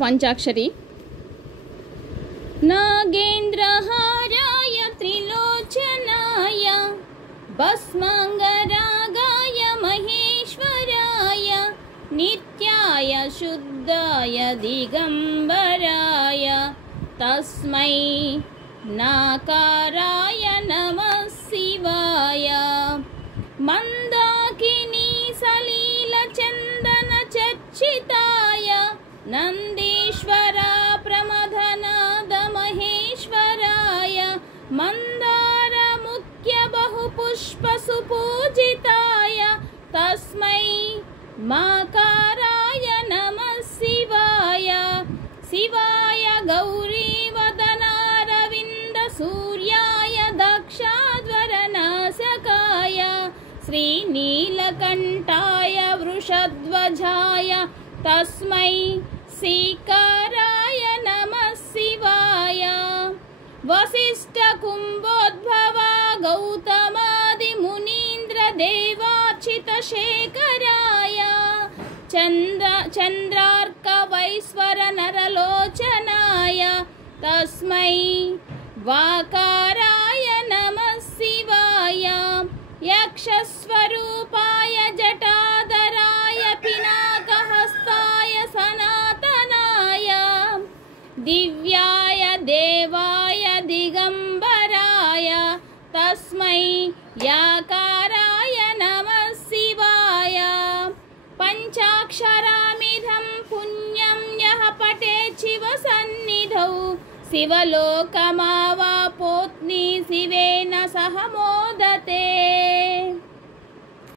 पंचाक्षरी। नागेन्द्रहाराय त्रिलोचनाय भस्मांगरागाय महेश्वराय नित्याय शुद्धाय दिगंबराय तस्मै नाकाराय नमः शिवाय। मंदाकिनी सलील चंदन चर्चिताय नंदीश्वर प्रमथनाद महेश्वराय मंदार मुख्य बहुपुष्प सुपूजिताय तस्मै माकाराय नमः शिवाय। शिवाय गौरी वदनारविंद सूर्याय दक्षाध्वरनाशकाय श्रीनीलकंठाय वृषध्वजाय तस्मै सीकाराय नमः शिवाय। वसिष्ठ कुंभोद्भवा गौतमादि मुनीन्द्र देवार्चित शेखराय चंद्रार्क वैश्वर नरलोचनाय तस्मै वाकाराय नमः शिवाय। यक्षस्वरूपाय जटाधराय पिनाकहस्ताय सनातनाय दिव्याय देवाय दिगंबराय तस्मै याकाराय नमः शिवाय। पंचाक्षरामिदं पुण्यं यः पठेत् शिवसन्निधौ शिवलोकमावाप्नोति शिवेन सह मोदते।